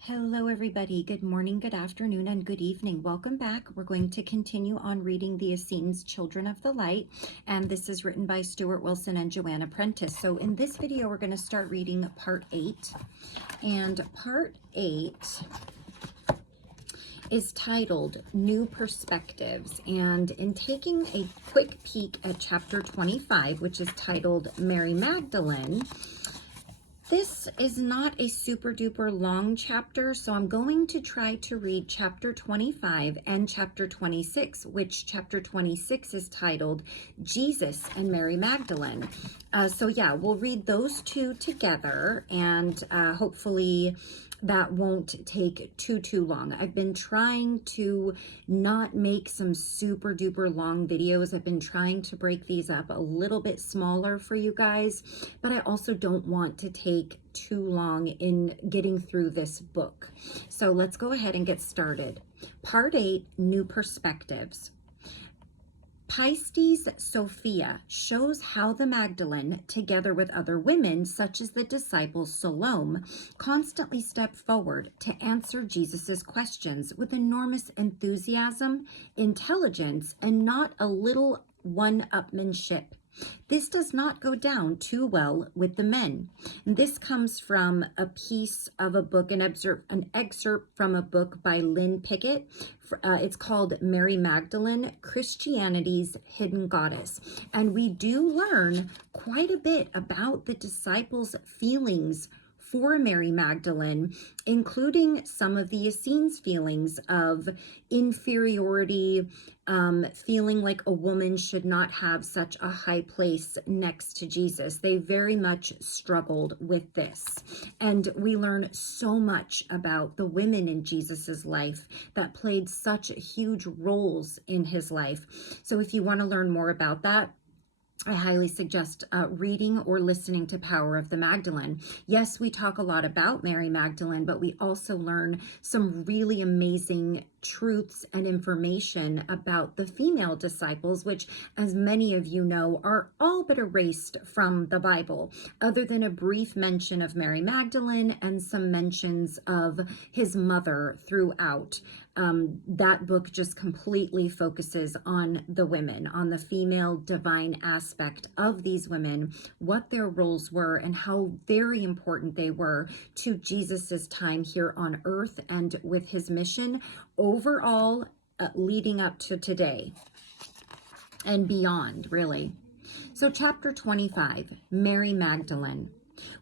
Hello, everybody. Good morning, good afternoon, and good evening. Welcome back. We're going to continue on reading the Essenes, Children of the Light, and this is written by Stuart Wilson and Joanna Prentis. So in this video, we're going to start reading part 8, and part 8 is titled New Perspectives. And in taking a quick peek at chapter 25, which is titled Mary Magdalene, this is not a super duper long chapter, so I'm going to try to read chapter 25 and chapter 26, which chapter 26 is titled Jesus and Mary Magdalene. So yeah, we'll read those two together, and hopefully that won't take too long. I've been trying to not make some super duper long videos. I've been trying to break these up a little bit smaller for you guys, but I also don't want to take too long in getting through this book. So let's go ahead and get started. Part 8, New Perspectives. Pistis Sophia shows how the Magdalene, together with other women, such as the disciple Salome, constantly step forward to answer Jesus's questions with enormous enthusiasm, intelligence, and not a little one-upmanship. This does not go down too well with the men. This comes from a piece of a book, an excerpt from a book by Lynn Pickett. It's called Mary Magdalene, Christianity's Hidden Goddess. And we do learn quite a bit about the disciples' feelings for Mary Magdalene, including some of the Essenes' feelings of inferiority, feeling like a woman should not have such a high place next to Jesus. They very much struggled with this. And we learn so much about the women in Jesus's life that played such huge roles in his life. So if you want to learn more about that, I highly suggest reading or listening to Power of the Magdalene. Yes, we talk a lot about Mary Magdalene, but we also learn some really amazing truths and information about the female disciples, which, as many of you know, are all but erased from the Bible, other than a brief mention of Mary Magdalene and some mentions of his mother throughout. That book just completely focuses on the women, on the female divine aspect of these women, what their roles were, and how very important they were to Jesus's time here on earth and with his mission overall, leading up to today and beyond, really. So chapter 25, Mary Magdalene.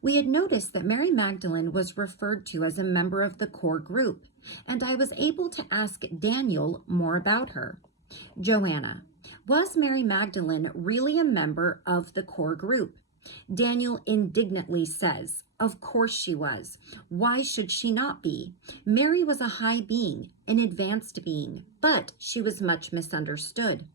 We had noticed that Mary Magdalene was referred to as a member of the core group, and I was able to ask Daniel more about her. Joanna, was Mary Magdalene really a member of the core group? Daniel indignantly says, of course she was. Why should she not be? Mary was a high being, an advanced being, but she was much misunderstood.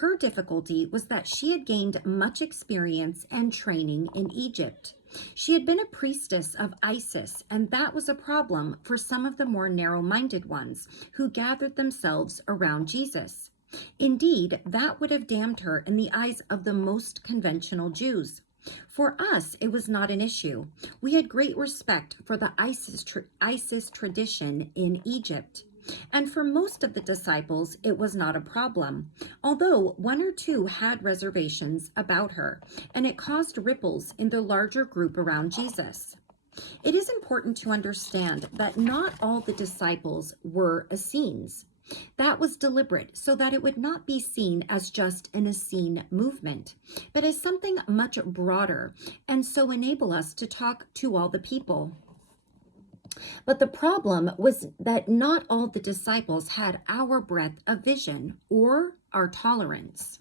Her difficulty was that she had gained much experience and training in Egypt. She had been a priestess of Isis, and that was a problem for some of the more narrow-minded ones who gathered themselves around Jesus. Indeed, that would have damned her in the eyes of the most conventional Jews. For us, it was not an issue. We had great respect for the Isis tradition in Egypt. And for most of the disciples, it was not a problem, although one or two had reservations about her, and it caused ripples in the larger group around Jesus. It is important to understand that not all the disciples were Essenes. That was deliberate so that it would not be seen as just an Essene movement, but as something much broader, and so enable us to talk to all the people. But the problem was that not all the disciples had our breadth of vision or our tolerance.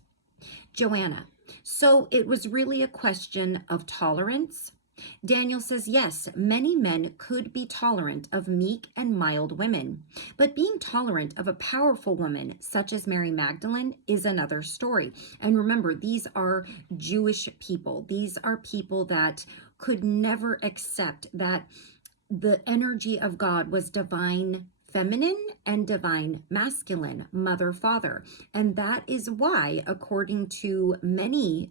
Joanna, so it was really a question of tolerance? Daniel says, yes, many men could be tolerant of meek and mild women, but being tolerant of a powerful woman such as Mary Magdalene is another story. And remember, these are Jewish people. These are people that could never accept that the energy of God was divine feminine and divine masculine, mother, father. And that is why, according to many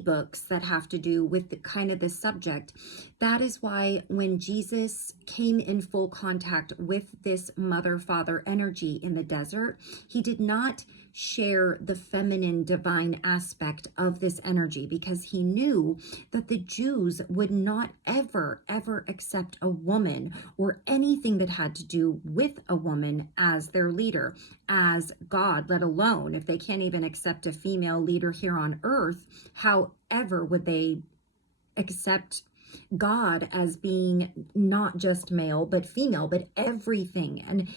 books that have to do with the kind of the subject, that is why when Jesus came in full contact with this mother, father energy in the desert, he did not share the feminine divine aspect of this energy, because he knew that the Jews would not ever accept a woman or anything that had to do with a woman as their leader, as God, let alone if they can't even accept a female leader here on earth, however would they accept God as being not just male but female, but everything, and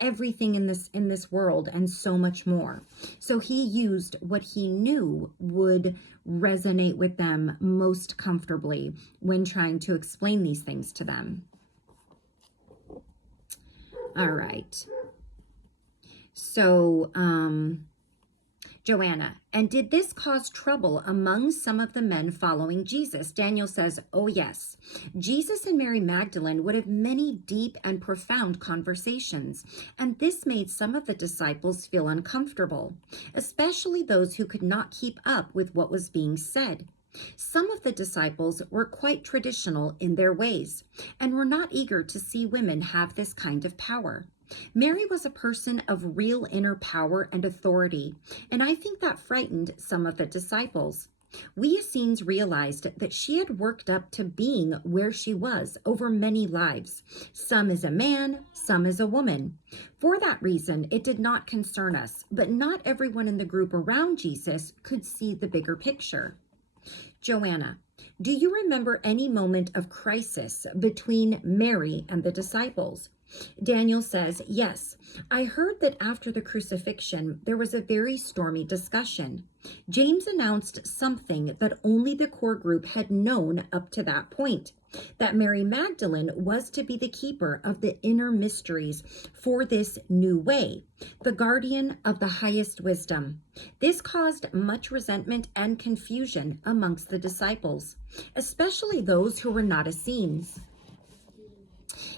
everything in this world, and so much more. So he used what he knew would resonate with them most comfortably when trying to explain these things to them. All right. So, Joanna, and did this cause trouble among some of the men following Jesus? Daniel says, oh yes. Jesus and Mary Magdalene would have many deep and profound conversations, and this made some of the disciples feel uncomfortable, especially those who could not keep up with what was being said. Some of the disciples were quite traditional in their ways, and were not eager to see women have this kind of power. Mary was a person of real inner power and authority, and I think that frightened some of the disciples. We Essenes realized that she had worked up to being where she was over many lives, some as a man, some as a woman. For that reason, it did not concern us, but not everyone in the group around Jesus could see the bigger picture. Joanna, do you remember any moment of crisis between Mary and the disciples? Daniel says, yes, I heard that after the crucifixion, there was a very stormy discussion. James announced something that only the core group had known up to that point, that Mary Magdalene was to be the keeper of the inner mysteries for this new way, the guardian of the highest wisdom. This caused much resentment and confusion amongst the disciples, especially those who were not Essenes.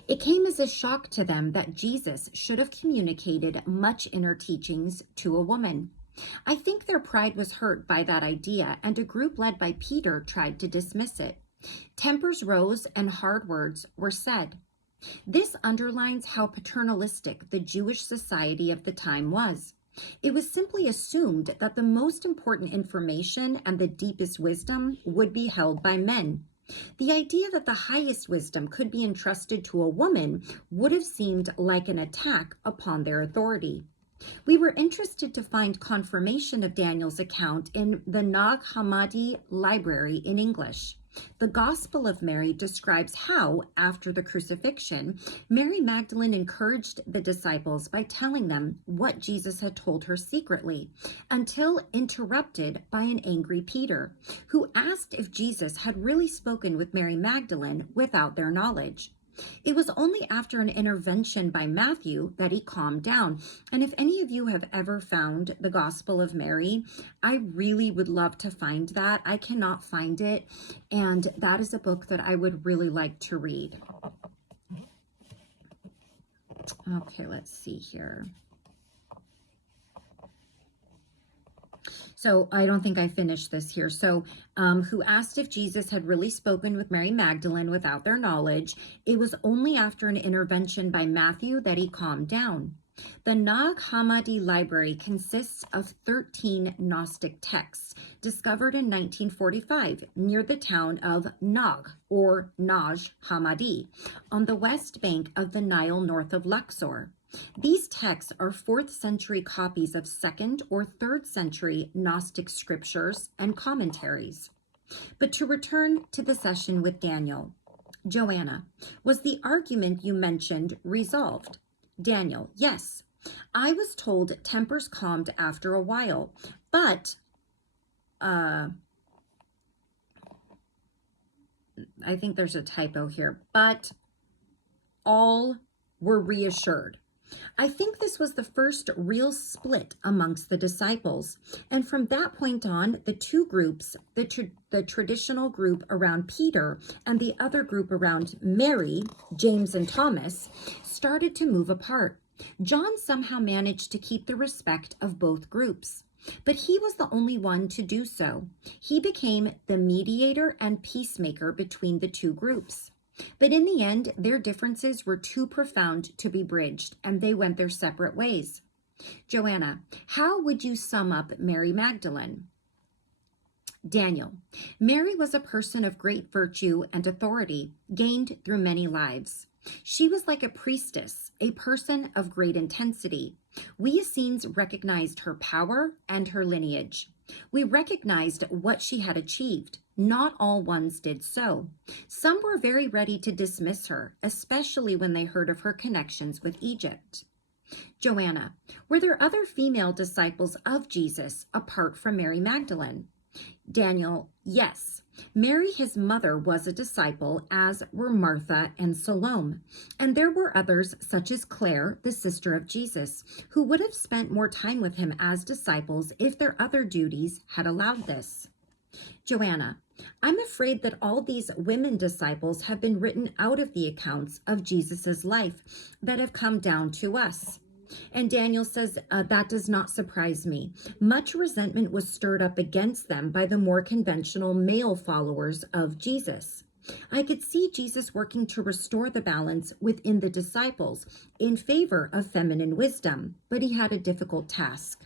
It came as a shock to them that Jesus should have communicated much inner teachings to a woman. I think their pride was hurt by that idea, and a group led by Peter tried to dismiss it. Tempers rose and hard words were said. This underlines how paternalistic the Jewish society of the time was. It was simply assumed that the most important information and the deepest wisdom would be held by men. The idea that the highest wisdom could be entrusted to a woman would have seemed like an attack upon their authority. We were interested to find confirmation of Daniel's account in the Nag Hammadi library in English. The Gospel of Mary describes how, after the crucifixion, Mary Magdalene encouraged the disciples by telling them what Jesus had told her secretly, until interrupted by an angry Peter, who asked if Jesus had really spoken with Mary Magdalene without their knowledge. It was only after an intervention by Matthew that he calmed down. And if any of you have ever found the Gospel of Mary, I really would love to find that. I cannot find it, and that is a book that I would really like to read. Okay, let's see here. So I don't think I finished this here. So who asked if Jesus had really spoken with Mary Magdalene without their knowledge. It was only after an intervention by Matthew that he calmed down. The Nag Hammadi library consists of 13 Gnostic texts discovered in 1945 near the town of Nag, or Naj Hammadi, on the west bank of the Nile north of Luxor. These texts are 4th century copies of 2nd or 3rd century Gnostic scriptures and commentaries. But to return to the session with Daniel. Joanna, was the argument you mentioned resolved? Daniel, yes. I was told tempers calmed after a while, but I think there's a typo here, but all were reassured. I think this was the first real split amongst the disciples. And from that point on, the two groups, the traditional group around Peter and the other group around Mary, James and Thomas, started to move apart. John somehow managed to keep the respect of both groups, but he was the only one to do so. He became the mediator and peacemaker between the two groups. But in the end, their differences were too profound to be bridged, and they went their separate ways. Joanna, how would you sum up Mary Magdalene? Daniel, Mary was a person of great virtue and authority, gained through many lives. She was like a priestess, a person of great intensity. We Essenes recognized her power and her lineage. We recognized what she had achieved. Not all ones did so. Some were very ready to dismiss her, especially when they heard of her connections with Egypt. Joanna, were there other female disciples of Jesus apart from Mary Magdalene? Daniel, yes. Mary, his mother, was a disciple, as were Martha and Salome. And there were others, such as Claire, the sister of Jesus, who would have spent more time with him as disciples if their other duties had allowed this. Joanna, I'm afraid that all these women disciples have been written out of the accounts of Jesus's life that have come down to us. And Daniel says, that does not surprise me. Much resentment was stirred up against them by the more conventional male followers of Jesus. I could see Jesus working to restore the balance within the disciples in favor of feminine wisdom, but he had a difficult task.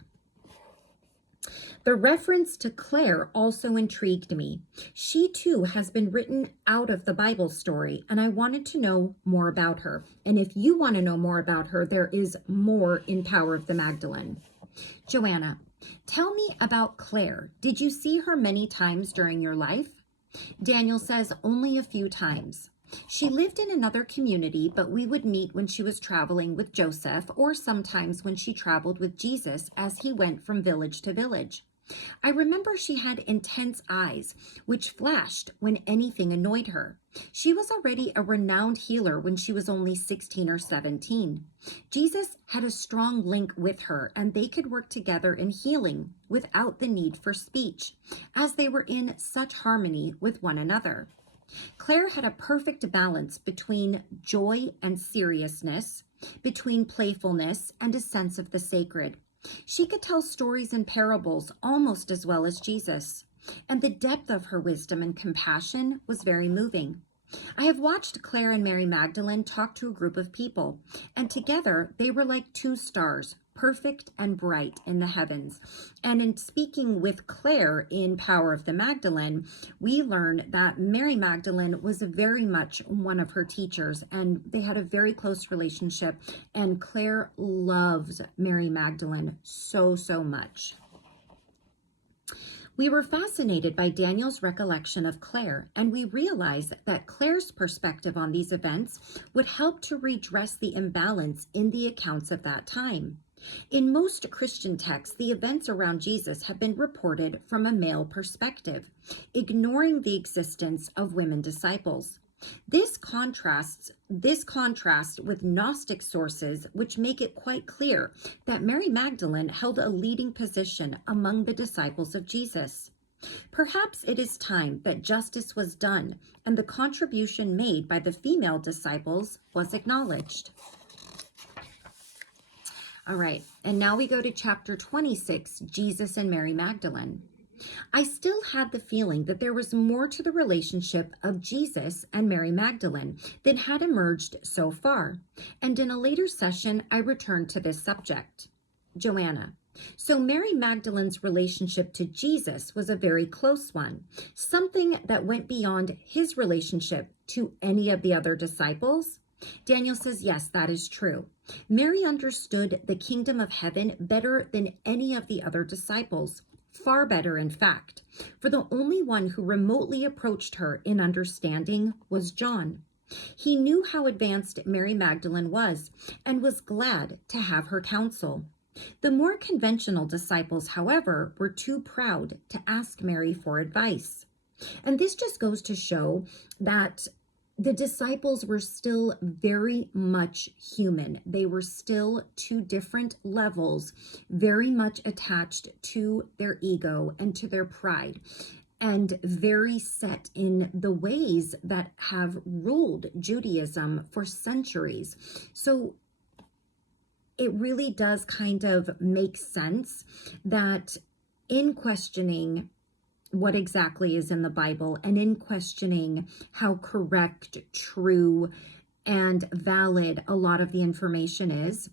The reference to Claire also intrigued me. She too has been written out of the Bible story, and I wanted to know more about her. And if you want to know more about her, there is more in Power of the Magdalene. Joanna, tell me about Claire. Did you see her many times during your life? Daniel says only a few times. She lived in another community, but we would meet when she was traveling with Joseph, or sometimes when she traveled with Jesus as he went from village to village. I remember she had intense eyes, which flashed when anything annoyed her. She was already a renowned healer when she was only 16 or 17. Jesus had a strong link with her, and they could work together in healing without the need for speech, as they were in such harmony with one another. Claire had a perfect balance between joy and seriousness, between playfulness and a sense of the sacred. She could tell stories and parables almost as well as Jesus, and the depth of her wisdom and compassion was very moving. I have watched Claire and Mary Magdalene talk to a group of people, and together they were like two stars, perfect and bright in the heavens. And in speaking with Claire in Power of the Magdalene, we learn that Mary Magdalene was very much one of her teachers, and they had a very close relationship, and Claire loves Mary Magdalene so much. We were fascinated by Daniel's recollection of Claire, and we realized that Claire's perspective on these events would help to redress the imbalance in the accounts of that time. In most Christian texts, the events around Jesus have been reported from a male perspective, ignoring the existence of women disciples. This contrasts with Gnostic sources, which make it quite clear that Mary Magdalene held a leading position among the disciples of Jesus. Perhaps it is time that justice was done and the contribution made by the female disciples was acknowledged. All right, and now we go to chapter 26, Jesus and Mary Magdalene. I still had the feeling that there was more to the relationship of Jesus and Mary Magdalene than had emerged so far, and in a later session, I returned to this subject. Joanna, so Mary Magdalene's relationship to Jesus was a very close one, something that went beyond his relationship to any of the other disciples? Daniel says, yes, that is true. Mary understood the kingdom of heaven better than any of the other disciples. Far better, in fact, for the only one who remotely approached her in understanding was John. He knew how advanced Mary Magdalene was and was glad to have her counsel. The more conventional disciples, however, were too proud to ask Mary for advice. And this just goes to show that the disciples were still very much human. They were still two different levels, very much attached to their ego and to their pride, and very set in the ways that have ruled Judaism for centuries. So it really does kind of make sense that in questioning what exactly is in the Bible and in questioning how correct, true, and valid a lot of the information is,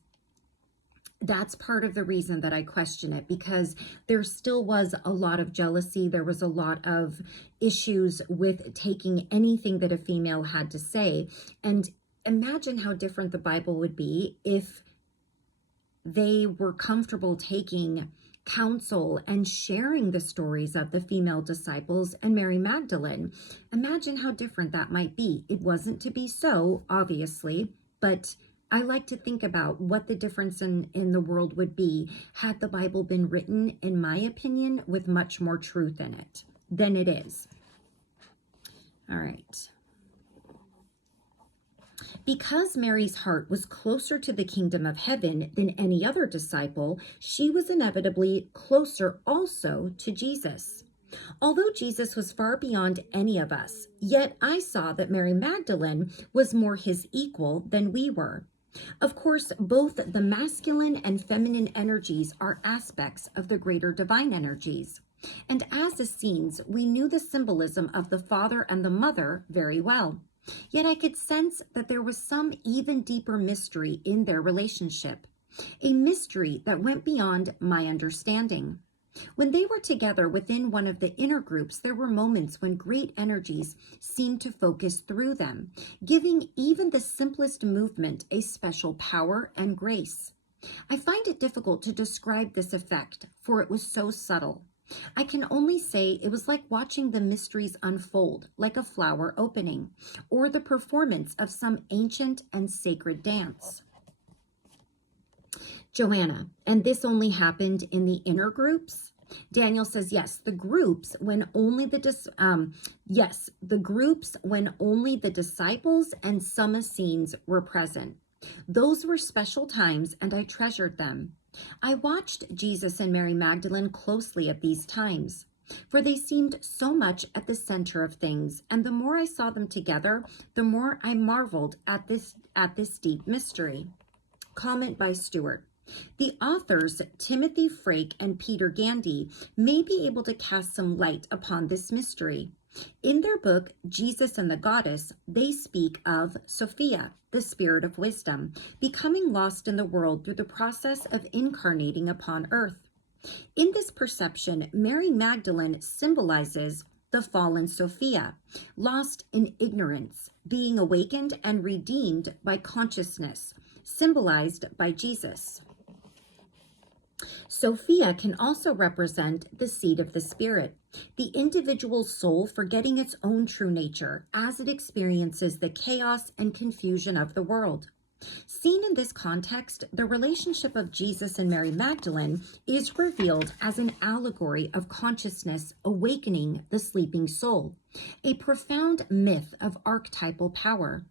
that's part of the reason that I question it, because there still was a lot of jealousy. There was a lot of issues with taking anything that a female had to say. And imagine how different the Bible would be if they were comfortable taking counsel and sharing the stories of the female disciples and Mary Magdalene. Imagine how different that might be. It wasn't to be so, obviously, but I like to think about what the difference in the world would be had the Bible been written, in my opinion, with much more truth in it than it is. All right. Because Mary's heart was closer to the kingdom of heaven than any other disciple, she was inevitably closer also to Jesus. Although Jesus was far beyond any of us, yet I saw that Mary Magdalene was more his equal than we were. Of course, both the masculine and feminine energies are aspects of the greater divine energies. And as Essenes, we knew the symbolism of the father and the mother very well. Yet I could sense that there was some even deeper mystery in their relationship, a mystery that went beyond my understanding. When they were together within one of the inner groups, there were moments when great energies seemed to focus through them, giving even the simplest movement a special power and grace. I find it difficult to describe this effect, for it was so subtle. I can only say it was like watching the mysteries unfold, like a flower opening, or the performance of some ancient and sacred dance. Joanna, and this only happened in the inner groups? Daniel says, yes, the groups when only the disciples and some Essenes were present. Those were special times, and I treasured them. I watched Jesus and Mary Magdalene closely at these times, for they seemed so much at the center of things, and the more I saw them together, the more I marveled at this deep mystery. Comment by Stuart. The authors Timothy Frake and Peter Gandy may be able to cast some light upon this mystery. In their book, Jesus and the Goddess, they speak of Sophia, the spirit of wisdom, becoming lost in the world through the process of incarnating upon earth. In this perception, Mary Magdalene symbolizes the fallen Sophia, lost in ignorance, being awakened and redeemed by consciousness, symbolized by Jesus. Sophia can also represent the seed of the spirit, the individual soul forgetting its own true nature as it experiences the chaos and confusion of the world. Seen in this context, the relationship of Jesus and Mary Magdalene is revealed as an allegory of consciousness awakening the sleeping soul, a profound myth of archetypal power.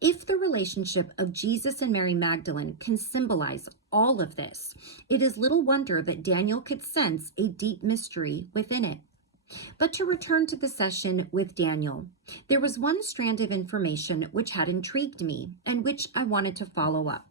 If the relationship of Jesus and Mary Magdalene can symbolize all of this, it is little wonder that Daniel could sense a deep mystery within it. But to return to the session with Daniel, there was one strand of information which had intrigued me and which I wanted to follow up.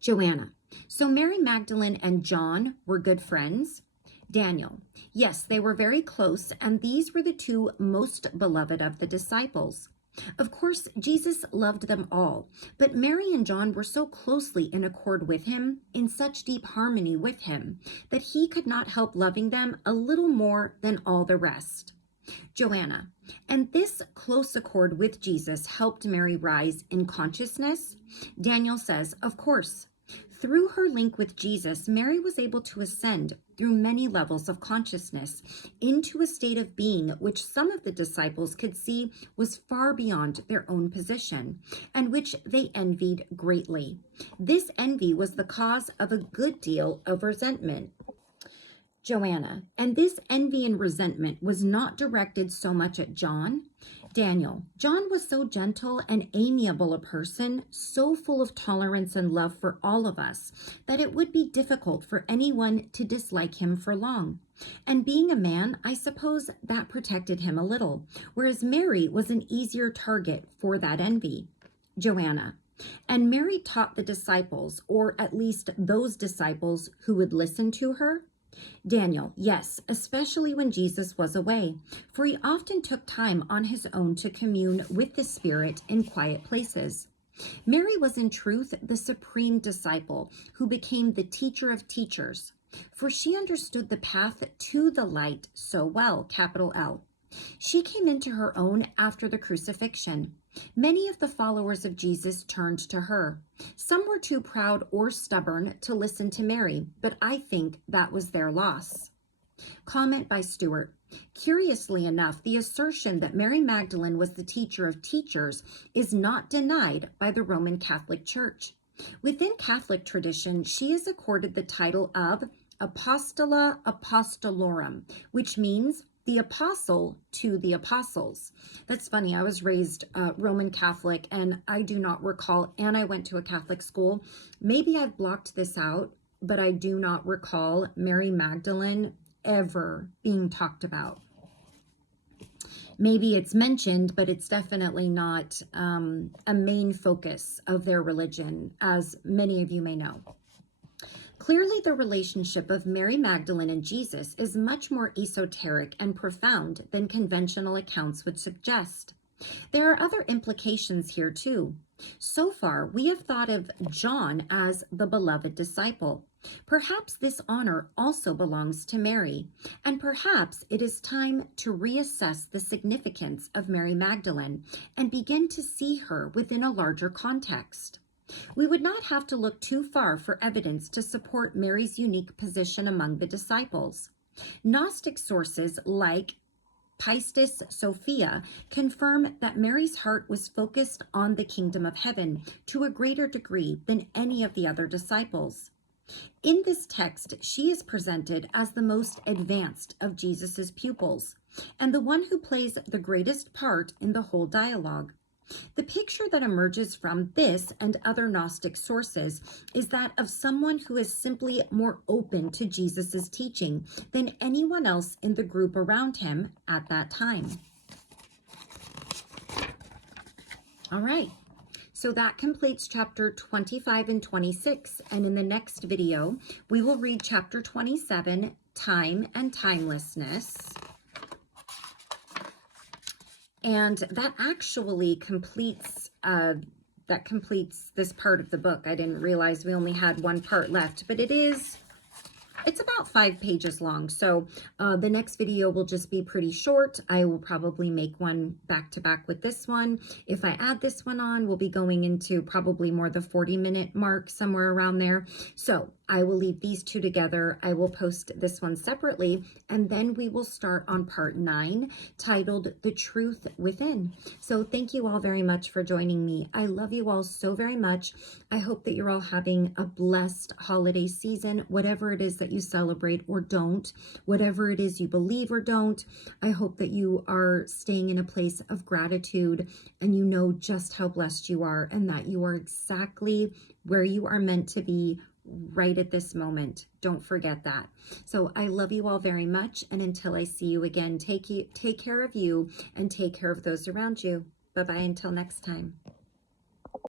Joanna, so Mary Magdalene and John were good friends? Daniel, yes, they were very close, and these were the two most beloved of the disciples. Of course, Jesus loved them all, but Mary and John were so closely in accord with him, in such deep harmony with him, that he could not help loving them a little more than all the rest. Joanna, and this close accord with Jesus helped Mary rise in consciousness? Daniel says, of course. Through her link with Jesus, Mary was able to ascend through many levels of consciousness into a state of being which some of the disciples could see was far beyond their own position, and which they envied greatly. This envy was the cause of a good deal of resentment. Joanna, and this envy and resentment was not directed so much at John. Daniel, John was so gentle and amiable a person, so full of tolerance and love for all of us, that it would be difficult for anyone to dislike him for long. And being a man, I suppose that protected him a little, whereas Mary was an easier target for that envy. Joanna, and Mary taught the disciples, or at least those disciples who would listen to her. Daniel, yes, especially when Jesus was away, for he often took time on his own to commune with the Spirit in quiet places. Mary was in truth the supreme disciple who became the teacher of teachers, for she understood the path to the light so well, capital L. She came into her own after the crucifixion. Many of the followers of Jesus turned to her. Some were too proud or stubborn to listen to Mary, but I think that was their loss. Comment by Stuart. Curiously enough, the assertion that Mary Magdalene was the teacher of teachers is not denied by the Roman Catholic Church. Within Catholic tradition, she is accorded the title of Apostola Apostolorum, which means the apostle to the apostles. That's funny. I was raised Roman Catholic, and I do not recall, and I went to a Catholic school. Maybe I've blocked this out, but I do not recall Mary Magdalene ever being talked about. Maybe it's mentioned, but it's definitely not a main focus of their religion, as many of you may know. Clearly, the relationship of Mary Magdalene and Jesus is much more esoteric and profound than conventional accounts would suggest. There are other implications here too. So far, we have thought of John as the beloved disciple. Perhaps this honor also belongs to Mary, and perhaps it is time to reassess the significance of Mary Magdalene and begin to see her within a larger context. We would not have to look too far for evidence to support Mary's unique position among the disciples. Gnostic sources like Pistis Sophia confirm that Mary's heart was focused on the kingdom of heaven to a greater degree than any of the other disciples. In this text, she is presented as the most advanced of Jesus's pupils and the one who plays the greatest part in the whole dialogue. The picture that emerges from this and other Gnostic sources is that of someone who is simply more open to Jesus's teaching than anyone else in the group around him at that time. All right, so that completes chapter 25 and 26, and in the next video, we will read chapter 27, Time and Timelessness. And that actually completes this part of the book. I didn't realize we only had one part left, but it's about 5 pages long. So the next video will just be pretty short. I will probably make one back to back with this one. If I add this one on, we'll be going into probably more the 40-minute mark, somewhere around there. So I will leave these two together. I will post this one separately, and then we will start on part 9, titled The Truth Within. So thank you all very much for joining me. I love you all so very much. I hope that you're all having a blessed holiday season, whatever it is that you celebrate or don't, whatever it is you believe or don't. I hope that you are staying in a place of gratitude and you know just how blessed you are and that you are exactly where you are meant to be right at this moment. Don't forget that. So I love you all very much. And until I see you again, take care of you and take care of those around you. Bye-bye until next time.